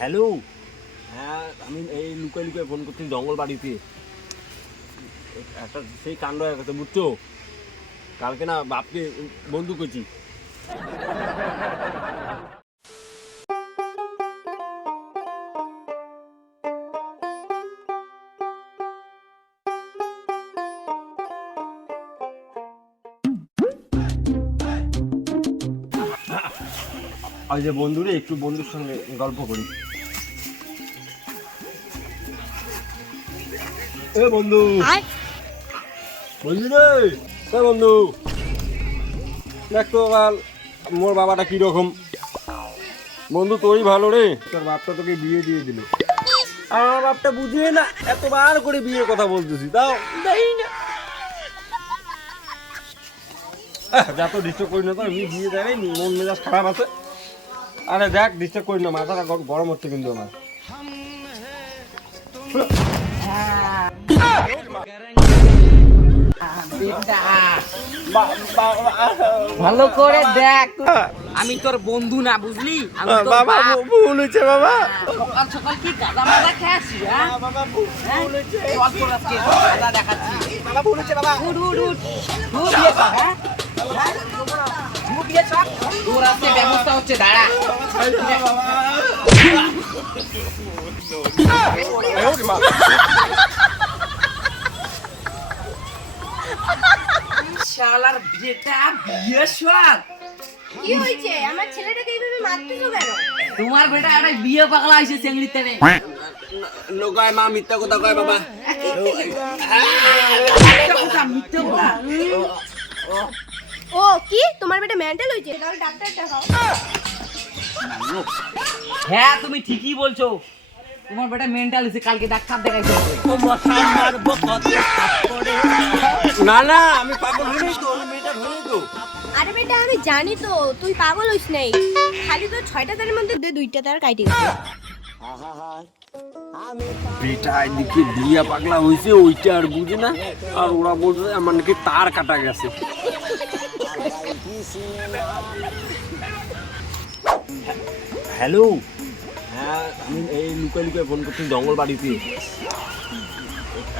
Hello? হ্যাঁ আমি এই লুকাই লুকাই ফোন করছি জঙ্গল বাড়িতে। একটা সেই কাণ্ড হয়ে গেছে, বুঝছ? কালকে না বাপকে বন্ধু করছি। আজ যে বন্ধুরে, একটু বন্ধুর সঙ্গে গল্প করি। এ বন্ধু। বন্ধু রে? এ বন্ধু। দেখ তো বাল মোর বাবাটা কীরকম। বন্ধু তোরই ভালো রে। তোর বাপটা তোকে বিয়ে দিয়ে দিল। আর আমার বাপটা বুঝিয়ে না এতবার করে বিয়ের কথা বলতেছি তাও দেই না। যা তো ডিস্টার্ব করি না তো এমনি বিয়ে দেয় মন মেজাজ খারাপ আছে। আরে দেখ ডিস্টার্ব করি না মাথাটা গরম হচ্ছে কিন্তু আমার। ভালো করে দেখ। আমি তোর বন্ধু না বুঝলি? বাবা। ভুল হয়েছে বাবা। সকাল সকাল কি গাদা মাজা খেয়েছি হ্যাঁ? বাবা ভুল হ্যাঁ? হয়েছে। গাদা দেখাচ্ছি। বাবা ভুল হয়েছে বাবা। উঠ উঠ উঠ। উঠ হ্যাঁ হ্যাঁ? উঠ বিয়ে কর। তোর আজকে ব্যবস্থা হচ্ছে দাঁড়া। শালার বিয়েটা বিয়ে সব কি হয়েছে? আমার ছেলেটাকে এইভাবে মারতেছো কেন? তোমার বেটা একটা বিয়ে পাগলা হয়েছে চেংড়িতে রে লোকায় মা মিথ্যা কথা কয় বাবা। ও কি? তোমার বেটা মেন্টাল হয়েছে? তাহলে ডাক্তার দেখাও। হ্যাঁ তুমি ঠিকই বলছো। তোমার বেটা মেন্টাল হয়েছে কালকে ডাক্তার দেখাইছে না না আমি জানি তো তুই পাগল হইস নাই। খালি তো ছয়টা তারের মধ্যে দু- দুইটা তার কাটি গেছে। বেটা এদিকে দিয়া পাগলা হয়েছে ওইটা আর বুঝে না। আর ওরা বলছে আমার নাকি তার কাটা গেছে। হ্যালো? হ্যাঁ আমি এই লুকাই লুকাই ফোন করছি জঙ্গল বাড়িতে।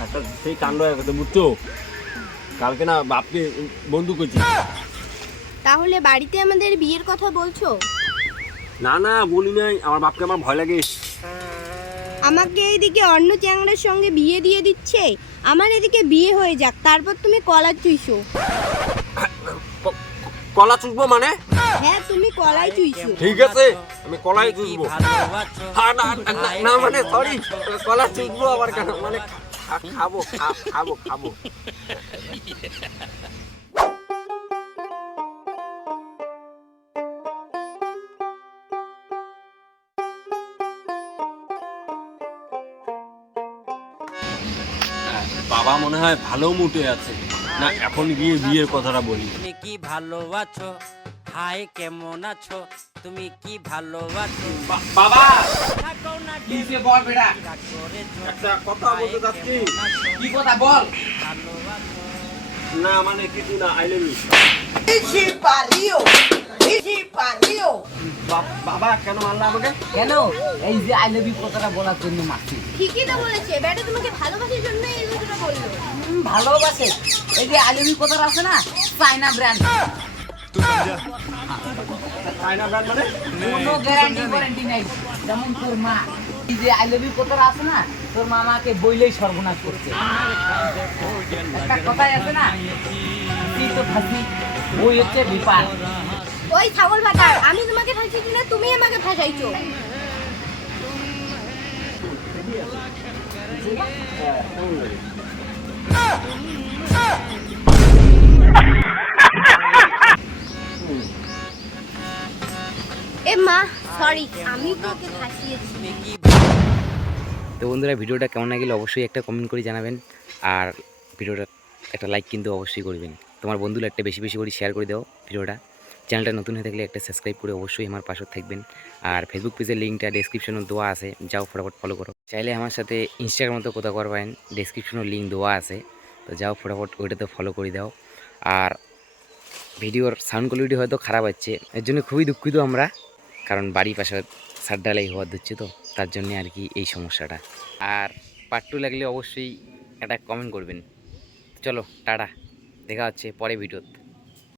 একটা সেই কাণ্ড হয়ে গেছে বুঝছ? কালকে না বাপকে বন্ধু করছি তাহলে বাড়িতে আমাদের বিয়ের কথা বলছো? না না বলি নাই। আমার বাপকে আমার ভয় লাগে। আমাকে এইদিকে অন্য চ্যাংড়ার সঙ্গে বিয়ে দিয়ে দিচ্ছে। আমার এদিকে বিয়ে হয়ে যাক তারপর তুমি কলা চুইছো। কলা চুষবো মানে? হ্যাঁ তুমি কলাই চুইছো। ঠিক আছে আমি কলাই চুষবো হ্যাঁ, না মানে সরি কলা চুষবো আবার কেন? মানে খাব খাব খাব। বাবা মনে হয় ভালো মুটে আছে। না এখন গিয়ে বিয়ের কথাটা বলি। তুমি কি ভালো আছো হাই কেমন আছো? তুমি কি ভালো আছো বাবা! কিসে বল বেটা? একটা কথা বলতে চাচ্ছি। কি কথা বল? না মানে কিছু না আই লাভ ইউ পারিও পারিও বাবা কেন মারলা আমাকে? কেন? এই যে আই লাভ ইউ কথাটা বলার জন্য মারছি। ঠিকই তো বলেছে। বেটা তোমাকে ভালোবাসার জন্য এই কথাটা বলল। ভালোবাসে। এই যে আই লাভ আছে না চাইনা ব্র্যান্ড চায়না ব্র্যান্ড মানে? কোনো গ্যারান্টি ওয়ারেন্টি নাই। যেমন তোর মা এই যে আই লাভ ইউ কথাটা আছে না তোর মামাকে বইলেই সর্বনাশ করছে। একটা কথাই আছে না তুই তো ফাঁসি বই হচ্ছে বিপার ওই ছাগল ভাতার আমি তোমাকে ফাঁসিয়েছি না তুমি আমাকে ফাঁসাইছো তো বন্ধুরা, ভিডিওটা কেমন লাগলে অবশ্যই একটা কমেন্ট করে জানাবেন। আর ভিডিওটা একটা লাইক কিন্তু অবশ্যই করবেন। তোমার বন্ধুরা একটা বেশি বেশি করে শেয়ার করে দাও ভিডিওটা। চ্যানেলটা নতুন হয়ে থাকলে একটা সাবস্ক্রাইব করে অবশ্যই আমার পাশে থাকবেন। আর ফেসবুক পেজের লিঙ্কটা ডেসক্রিপশনে দেওয়া আছে। যাও, ফটাফট ফলো করো। চাইলে আমার সাথে ইনস্টাগ্রামে তো কোথাও করবেন ডেসক্রিপশনের লিঙ্ক দেওয়া আছে। তো যাও ফটাফট ওইটাতে ফলো করে দাও। আর ভিডিওর সাউন্ড কোয়ালিটি হয়তো খারাপ হচ্ছে। এর জন্য খুবই দুঃখিত আমরা। কারণ বাড়ির পাশে সার ডালাই হওয়া দিচ্ছে তো। তার জন্যে আর কি এই সমস্যাটা। আর পার্ট টু লাগলে অবশ্যই একটা কমেন্ট করবেন। চলো, টাটা। দেখা হচ্ছে পরে ভিডিওতে